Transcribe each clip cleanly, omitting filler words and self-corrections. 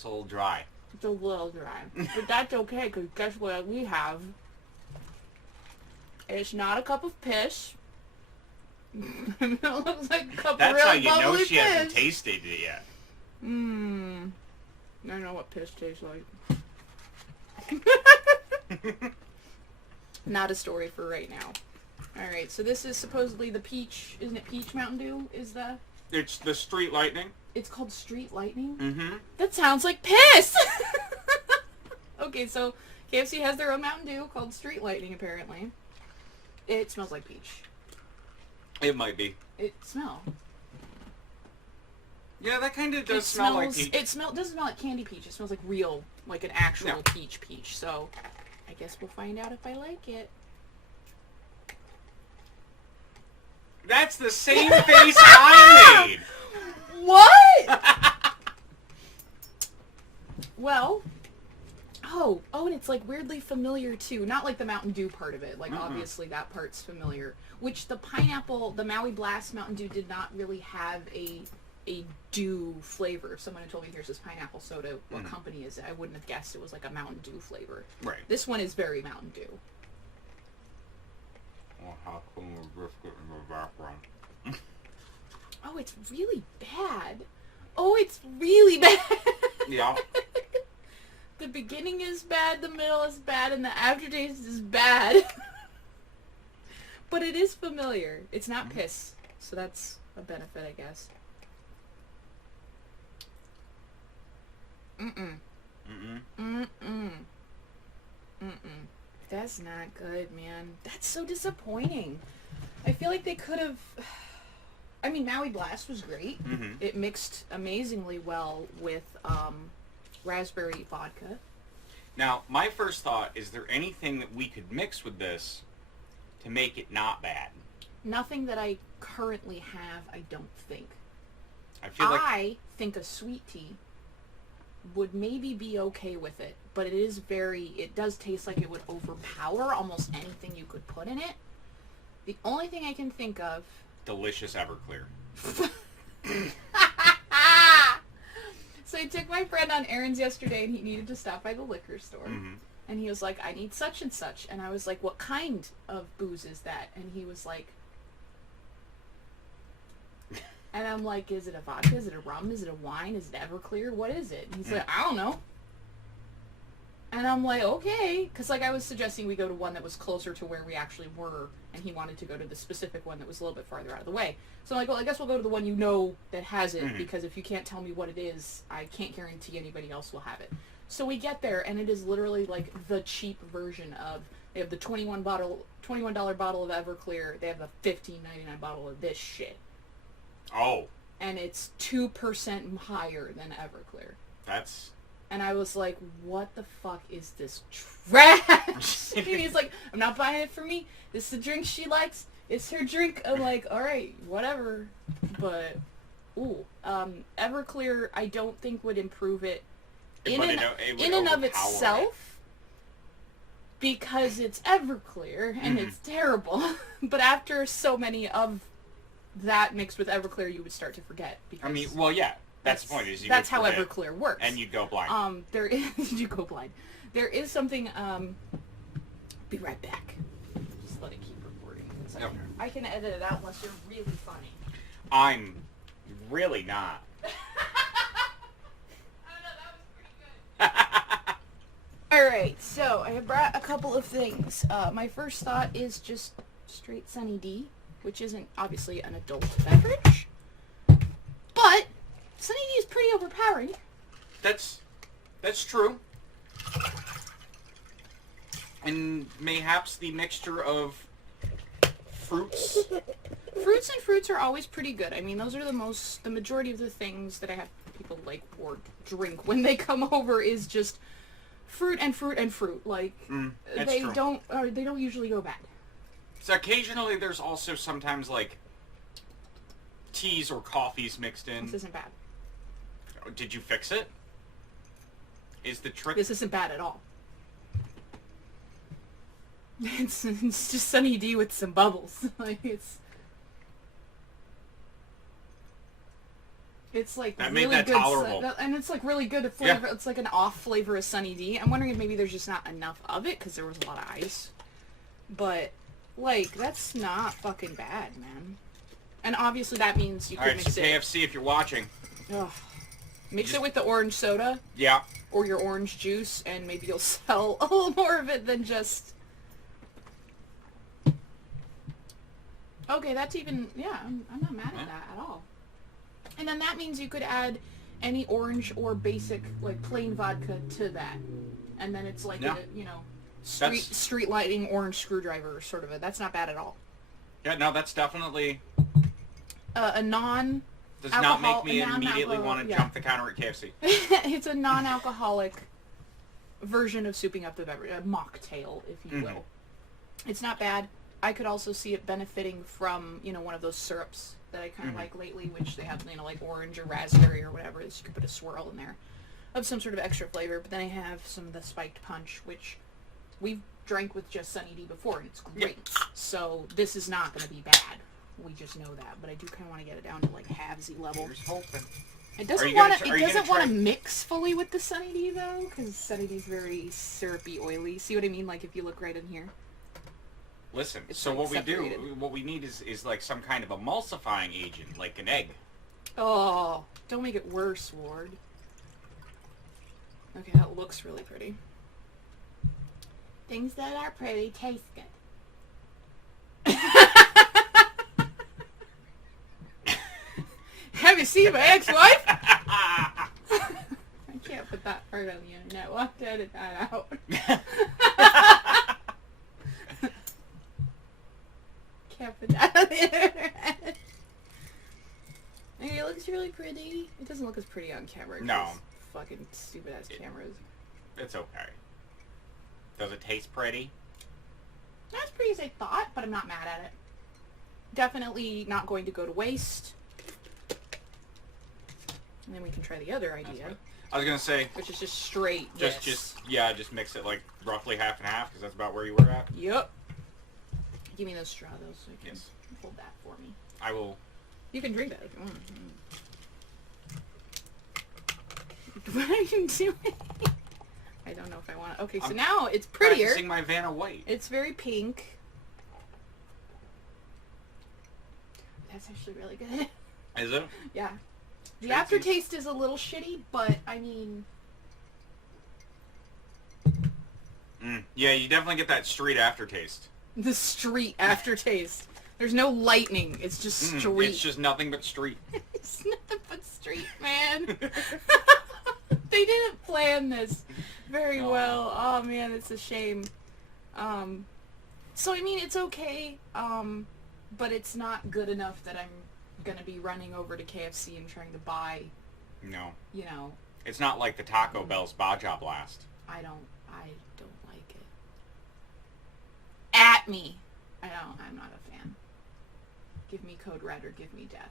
It's a little dry. It's a little dry. But that's okay, because guess what we have? It's not a cup of piss. It looks like a cup That's of how real you know bubbly she piss. hasn't tasted it yet. I know what piss tastes like. Not a story for right now. Alright, so this is supposedly the peach, isn't it peach Mountain Dew? It's the Street Lightning. It's called Street Lightning? Mm-hmm. That sounds like piss! Okay, so KFC has their own Mountain Dew called Street Lightning, apparently. It smells like peach. It might be. It smells. Yeah, that kind of does smell like peach. It doesn't smell like candy peach. It smells like real, like an actual peach. So, I guess we'll find out if I like it. That's the same face I made! What? Well, and it's like weirdly familiar too. Not like the Mountain Dew part of it. Like obviously that part's familiar. Which the Maui Blast Mountain Dew did not really have a dew flavor. If someone had told me here's this pineapple soda, what company is it? I wouldn't have guessed it was like a Mountain Dew flavor. Right. This one is very Mountain Dew. Well, how come we're biscuit in the background? Oh, it's really bad. Oh, it's really bad. Yeah. The beginning is bad, the middle is bad, and the aftertaste is bad. But it is familiar. It's not piss, so that's a benefit, I guess. That's not good, man. That's so disappointing. I feel like they could have... I mean, Maui Blast was great. It mixed amazingly well with raspberry vodka. Now, my first thought, is there anything that we could mix with this to make it not bad? Nothing that I currently have, I don't think. I think a sweet tea would maybe be okay with it, but it does taste like it would overpower almost anything you could put in it. The only thing I can think of... Delicious Everclear. So I took my friend on errands yesterday, and he needed to stop by the liquor store. And he was like, I need such and such. And I was like, what kind of booze is that? And he was like... And I'm like, is it a vodka? Is it a rum? Is it a wine? Is it Everclear? What is it? And he's like, I don't know. And I'm like, okay. Because like I was suggesting we go to one that was closer to where we actually were. And he wanted to go to the specific one that was a little bit farther out of the way. So I'm like, well, I guess we'll go to the one you know that has it. Because if you can't tell me what it is, I can't guarantee anybody else will have it. So we get there, and it is literally like the cheap version of... They have the $21 bottle of Everclear. They have the $15.99 bottle of this shit. Oh. And it's 2% higher than Everclear. That's... And I was like, what the fuck is this trash? And he's like, I'm not buying it for me. This is the drink she likes. It's her drink. I'm like, alright, whatever. But, Everclear I don't think would improve it in and of itself. Because it's Everclear, and it's terrible. But after so many of that mixed with Everclear, you would start to forget. Because I mean, well, yeah. That's the point. Is that's how Everclear works. And you'd go blind. You go blind. There is something, be right back. Just let it keep recording. Yep. I can edit it out unless you're really funny. I'm really not. I don't know, that was pretty good. Alright, so I have brought a couple of things. My first thought is just straight Sunny D, which isn't obviously an adult beverage. But Sunny D is pretty overpowering. That's true. And mayhaps the mixture of fruits. Fruits are always pretty good. I mean, those are the majority of the things that I have people like or drink when they come over is just fruit and fruit and fruit. Like they don't usually go bad. So occasionally there's also sometimes like teas or coffees mixed in. This isn't bad. Did you fix it? Is the trick... This isn't bad at all. It's just Sunny D with some bubbles. Like, it's... It's like that really made that good, tolerable. and it's like really good flavor. Yeah. It's like an off flavor of Sunny D. I'm wondering if maybe there's just not enough of it because there was a lot of ice. But like that's not fucking bad, man. And obviously that means you could Alright, mix so it. KFC, if you're watching. Ugh. Mix it with the orange soda. Yeah. Or your orange juice, and maybe you'll sell a little more of it than just... Okay, that's even... Yeah, I'm not mad at that at all. And then that means you could add any orange or basic, like, plain vodka to that. And then it's like, Yeah. you know, street lighting orange screwdriver sort of a... That's not bad at all. Yeah, no, that's definitely... A non... Does not make me immediately want to jump the counter at KFC. It's a non-alcoholic version of souping up the beverage, a mocktail, if you will. It's not bad. I could also see it benefiting from, you know, one of those syrups that I kind of like lately, which they have, you know, like orange or raspberry or whatever. So you could put a swirl in there of some sort of extra flavor. But then I have some of the spiked punch, which we've drank with just Sunny D before, and it's great. Yep. So this is not going to be bad. We just know that, but I do kind of want to get it down to like halvesy level. Here's hoping. It doesn't want to. It doesn't want to mix fully with the Sunny D though, because Sunny D is very syrupy, oily. See what I mean? Like if you look right in here. Listen. It's so like what separated. what we need is like some kind of emulsifying agent, like an egg. Oh, don't make it worse, Ward. Okay, that looks really pretty. Things that are pretty taste good. Have you seen my ex-wife? I can't put that part on the internet. We'll have to edit that out. Can't put that on the internet. Okay, it looks really pretty. It doesn't look as pretty on camera. No. Fucking stupid ass cameras. It's okay. Does it taste pretty? Not as pretty as I thought, but I'm not mad at it. Definitely not going to go to waste. And then we can try the other idea. I was gonna say, which is just straight. Just mix it like roughly half and half, because that's about where you were at. Yep. Give me those straw though, so you can hold that for me. I will. You can drink that if you want. What are you doing? I don't know if I want to. Okay, so now it's prettier. Practicing my Vanna White. It's very pink. That's actually really good. Is it? Yeah. The aftertaste is a little shitty, but I mean... Yeah, you definitely get that street aftertaste. The street aftertaste. There's no lightning. It's just street. It's just nothing but street. It's nothing but street, man. They didn't plan this very well. Oh, man, it's a shame. So, I mean, it's okay, but it's not good enough that I'm gonna be running over to KFC and trying to buy, No. you know. It's not like the Taco Bell's Baja Blast. I don't like it. At me. I'm not a fan. Give me Code Red or give me death.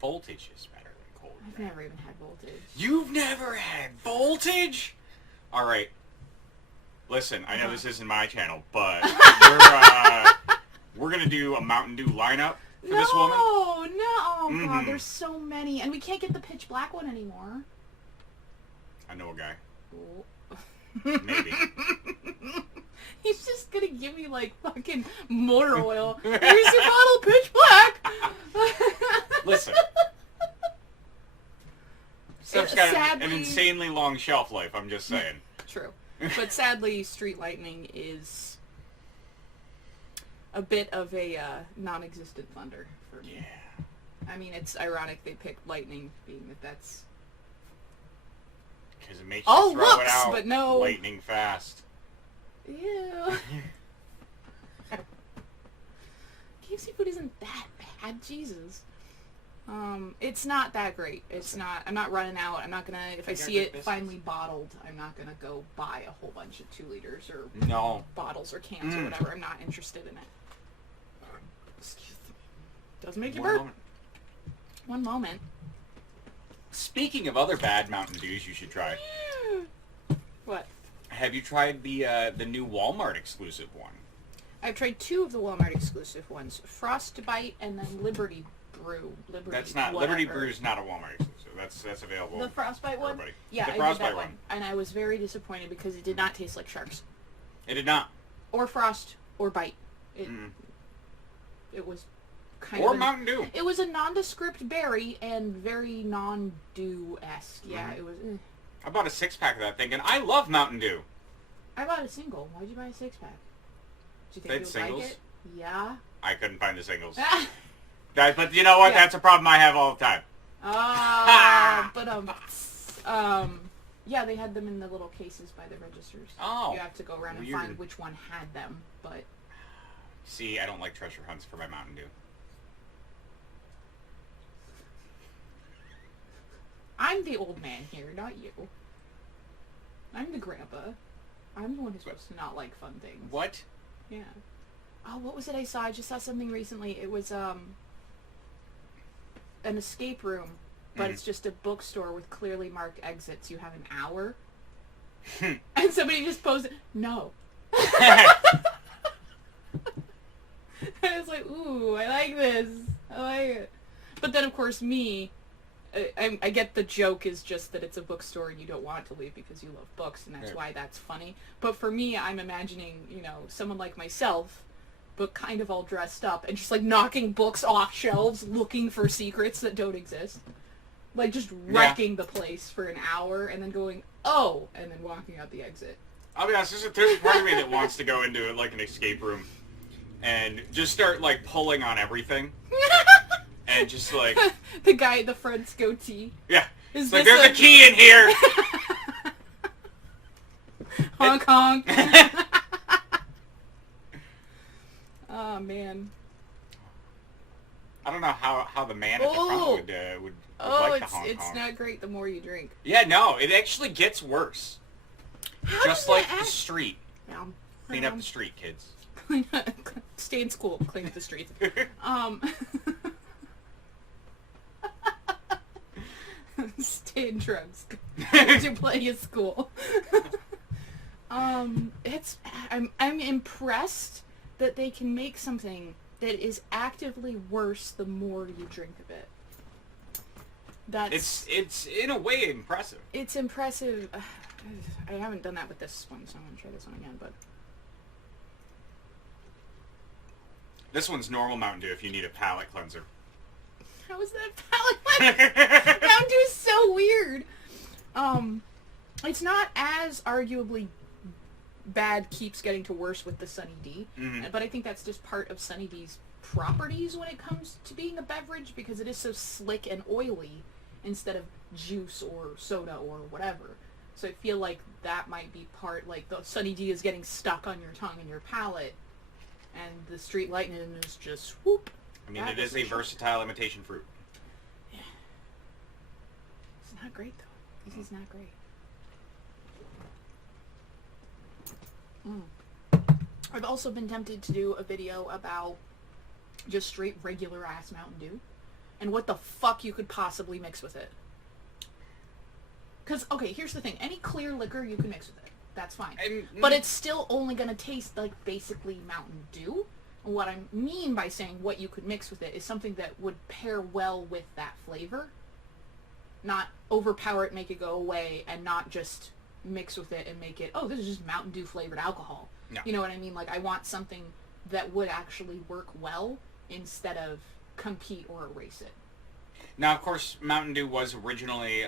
Voltage is better than Cold Red. I've never even had Voltage. You've never had Voltage? Alright. Listen, I know this isn't my channel, but we're gonna do a Mountain Dew lineup for this woman. No, oh god, there's so many. And we can't get the pitch black one anymore. I know a guy. Oh. Maybe. He's just gonna give me like fucking motor oil. Here's your bottle, pitch black. Listen. Stuff's got Sadly, an insanely long shelf life, I'm just saying. True. But sadly, Street Lightning is a bit of a non-existent thunder for me. Yeah. I mean, it's ironic they picked lightning, being that that's... Because it makes you throw it out but no. lightning fast. Ew. KFC food isn't that bad, Jesus. It's not that great. It's not. I'm not running out. I'm not gonna. If I see it finally bottled, I'm not gonna go buy a whole bunch of 2 liters or bottles or cans or whatever. I'm not interested in it. Excuse me. Doesn't make you burp. One moment. Speaking of other bad Mountain Dews, you should try. What? Have you tried the new Walmart exclusive one? I've tried 2 of the Walmart exclusive ones: Frostbite and then Liberty Brew. Liberty. That's not whatever. Liberty Brew's not a Walmart exclusive. That's available. The Frostbite for one. everybody. Yeah, the I Frostbite did that one, and I was very disappointed because it did not taste like Sharks, It did not. or Frost, or Bite. It was kind Or of Mountain Dew. It was a nondescript berry and very non-dew-esque. Yeah, it was. I bought a 6-pack of that thing, and I love Mountain Dew. I bought a single. Why'd you buy a 6-pack? Do you They had think you would singles? like it? Yeah. I couldn't find the singles. But you know what? Yeah. That's a problem I have all the time. But yeah, they had them in the little cases by the registers. Oh. You have to go around and Weird. find which one had them, but... See, I don't like treasure hunts for my Mountain Dew. I'm the old man here, not you. I'm the grandpa. I'm the one who's supposed to not like fun things. What? Yeah. Oh, what was it I saw? I just saw something recently. It was, an escape room, but it's just a bookstore with clearly marked exits. You have an hour. And somebody just posted, no. And I was like, ooh, I like this. I like it. But then, of course, me, I get the joke is just that it's a bookstore and you don't want to leave because you love books, and that's why that's funny. But for me, I'm imagining, you know, someone like myself, but kind of all dressed up, and just, like, knocking books off shelves, looking for secrets that don't exist. Like, just wrecking the place for an hour, and then going, oh, and then walking out the exit. I'll be honest, there's a part of me that wants to go into, like, an escape room and just start, like, pulling on everything. And just, like... The guy at the front's goatee. Yeah. Is it's like, this there's a key in here! Honk honk. Oh, man. I don't know how the man at the front would like the honk it's honk. not great the more you drink. Yeah, no, it actually gets worse. How Just does like that the street. Yeah. Clean up the street, kids. Stay in school, clean up the streets. Stay in drugs. Do plenty of school. I'm impressed that they can make something that is actively worse the more you drink of it. It's in a way impressive. It's impressive. I haven't done that with this one, so I'm gonna try this one again. But this one's normal Mountain Dew if you need a palate cleanser. how is that palate? Mountain Dew is so weird. It's not as arguably bad. Keeps getting to worse with the Sunny D, but I think that's just part of Sunny D's properties when it comes to being a beverage, because it is so slick and oily instead of juice or soda or whatever. So I feel like that might be part, like the Sunny D is getting stuck on your tongue and your palate, and the Street Lightning is just whoop. I mean, it is a versatile imitation fruit. Yeah. It's not great though. This is not great. I've also been tempted to do a video about just straight regular ass Mountain Dew and what the fuck you could possibly mix with it. Because, okay, here's the thing. Any clear liquor you can mix with it. That's fine. But it's still only going to taste like basically Mountain Dew. And what I mean by saying what you could mix with it is something that would pair well with that flavor. Not overpower it, make it go away, and not just mix with it and make it, oh, this is just Mountain Dew flavored alcohol. No. You know what I mean? Like, I want something that would actually work well instead of compete or erase it. Now, of course, Mountain Dew was originally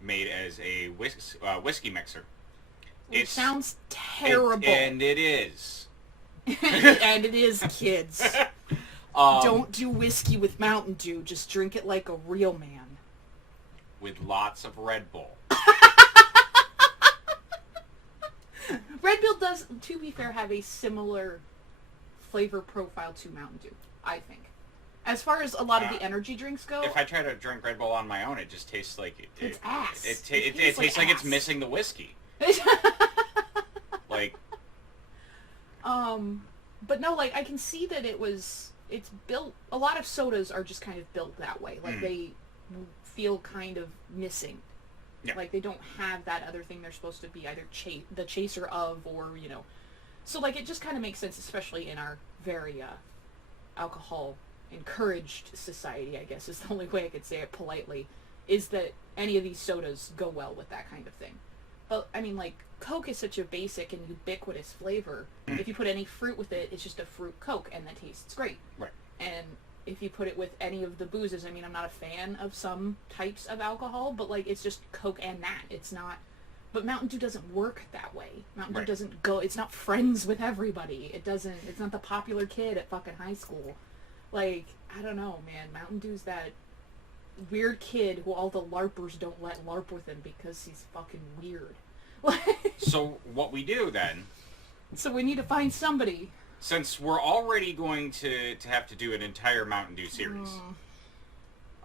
made as a whiskey mixer. It sounds terrible. And it is. And it is, kids. Don't do whiskey with Mountain Dew. Just drink it like a real man. With lots of Red Bull. Red Bull does, to be fair, have a similar flavor profile to Mountain Dew, I think. As far as a lot of the energy drinks go... If I try to drink Red Bull on my own, it just tastes like... It's ass. It tastes like it's missing the whiskey. Like... But no, like, I can see that it's built... A lot of sodas are just kind of built that way. Like, they feel kind of missing. Yeah. Like, they don't have that other thing they're supposed to be either the chaser of, or, you know... So, like, it just kind of makes sense, especially in our very, alcohol encouraged society, I guess is the only way I could say it politely, is that any of these sodas go well with that kind of thing. But, I mean, like, Coke is such a basic and ubiquitous flavor. If you put any fruit with it, it's just a fruit Coke, and that tastes great. Right. And if you put it with any of the boozes, I mean, I'm not a fan of some types of alcohol, but, like, it's just Coke and that. It's not... But Mountain Dew doesn't work that way. Mountain Dew doesn't go... It's not friends with everybody. It doesn't... It's not the popular kid at fucking high school. Like, I don't know, man. Mountain Dew's that weird kid who all the LARPers don't let LARP with him because he's fucking weird. So what we do then... So we need to find somebody. Since we're already going to have to do an entire Mountain Dew series,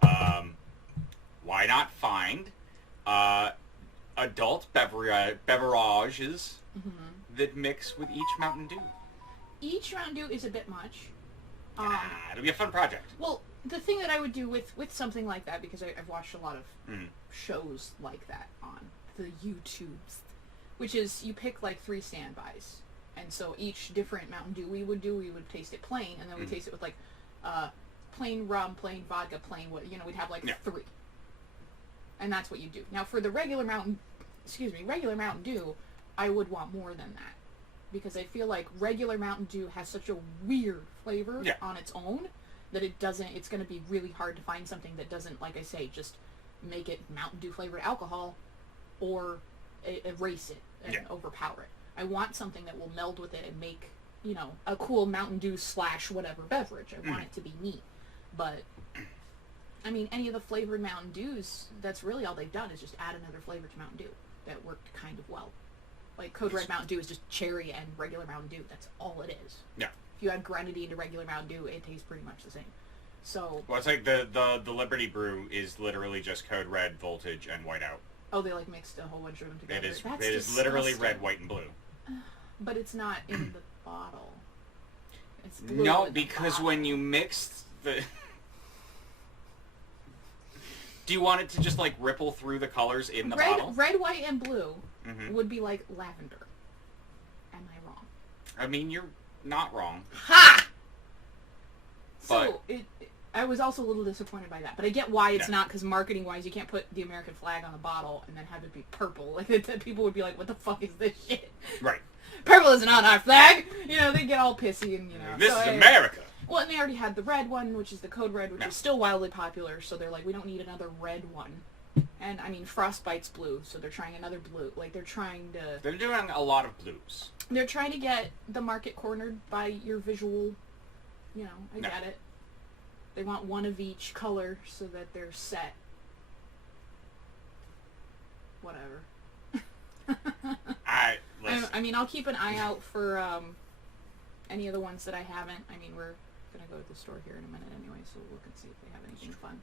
why not find adult beverages that mix with each Mountain Dew? Each Mountain Dew is a bit much. It'll be a fun project. Well, the thing that I would do with something like that, because I've watched a lot of shows like that on the YouTubes, which is you pick like 3 standbys. And so each different Mountain Dew we would taste it plain, and then we taste it with like plain rum, plain vodka, plain what, we'd have like 3. And that's what you do. Now for the regular Mountain Dew, I would want more than that. Because I feel like regular Mountain Dew has such a weird flavor on its own that it's going to be really hard to find something that doesn't, like I say, just make it Mountain Dew flavored alcohol or erase it and overpower it. I want something that will meld with it and make, a cool Mountain Dew / whatever beverage. I want it to be neat. But, I mean, any of the flavored Mountain Dews, that's really all they've done is just add another flavor to Mountain Dew that worked kind of well. Like, Code Red Mountain Dew is just cherry and regular Mountain Dew. That's all it is. Yeah. If you add Grenadine to regular Mountain Dew, it tastes pretty much the same. So... Well, it's like the Liberty Brew is literally just Code Red, Voltage, and Whiteout. Oh, they, like, mixed a whole bunch of them together. It is literally red, white, and blue. But it's not in the bottle. It's blue. No, because when you mix the... Do you want it to just, like, ripple through the colors in the bottle? Red, white, and blue would be like lavender. Am I wrong? I mean, you're not wrong. Ha! So, I was also a little disappointed by that. But I get why it's not, because marketing-wise, you can't put the American flag on the bottle and then have it be purple. Like, people would be like, what the fuck is this shit? Right. Purple isn't on our flag! They get all pissy and, This is America! Well, and they already had the red one, which is the Code Red, which is still wildly popular, so they're like, we don't need another red one. And, I mean, Frostbite's blue, so they're trying another blue. Like, they're trying to... They're doing a lot of blues. They're trying to get the market cornered by your visual, I get it. They want one of each color so that they're set. Whatever. I mean, I'll keep an eye out for any of the ones that I haven't. I mean, we're going to go to the store here in a minute anyway, so we'll look and see if they have anything fun.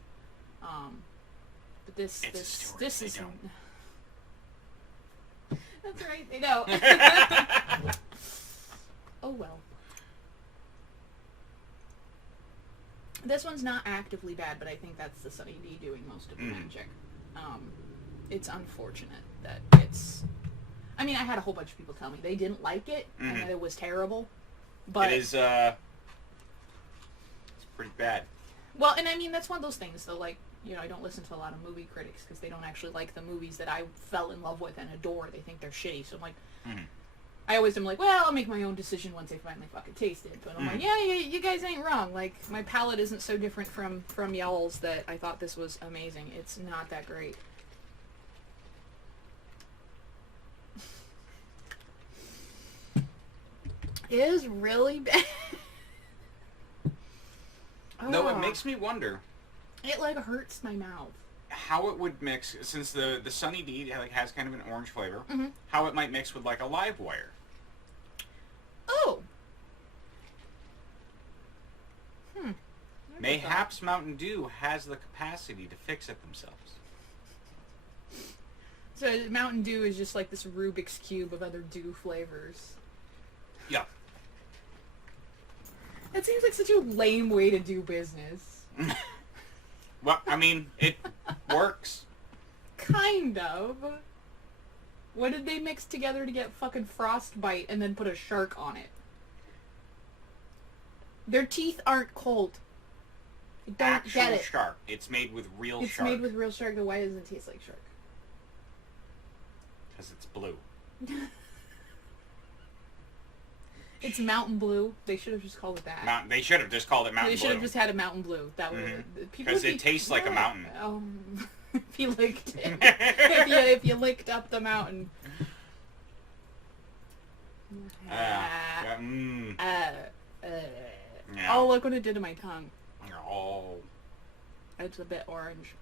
But this is... That's right, they don't. Oh well. This one's not actively bad, but I think that's the Sunny D doing most of the magic. It's unfortunate that it's... I mean, I had a whole bunch of people tell me they didn't like it, and that it was terrible. But it is, it's pretty bad. Well, and I mean, that's one of those things, though, like, I don't listen to a lot of movie critics because they don't actually like the movies that I fell in love with and adore. They think they're shitty. So I'm like, I always am like, well, I'll make my own decision once I finally fucking taste it. But I'm like, yeah, you guys ain't wrong. Like, my palate isn't so different from y'all's that I thought this was amazing. It's not that great. It is really bad. No, it makes me wonder. It, like, hurts my mouth. How it would mix, since the Sunny D has kind of an orange flavor, how it might mix with, like, a live wire. Oh! Mayhaps Mountain Dew has the capacity to fix it themselves. So Mountain Dew is just like this Rubik's Cube of other Dew flavors. Yeah. That seems like such a lame way to do business. Well, I mean, it works. Kind of. What did they mix together to get fucking Frostbite and then put a shark on it? Their teeth aren't cold. I don't get Actual it. shark. It's made with real It's shark. made with real shark, then why doesn't it taste like shark? Because it's blue. It's Mountain Blue. They should have just called it that. They should have just called it Mountain They Blue. should have just had a Mountain Blue. That would Because it tastes like a mountain. If you licked it. if you licked up the mountain. Yeah. Oh, look what it did to my tongue. Oh. It's a bit orange.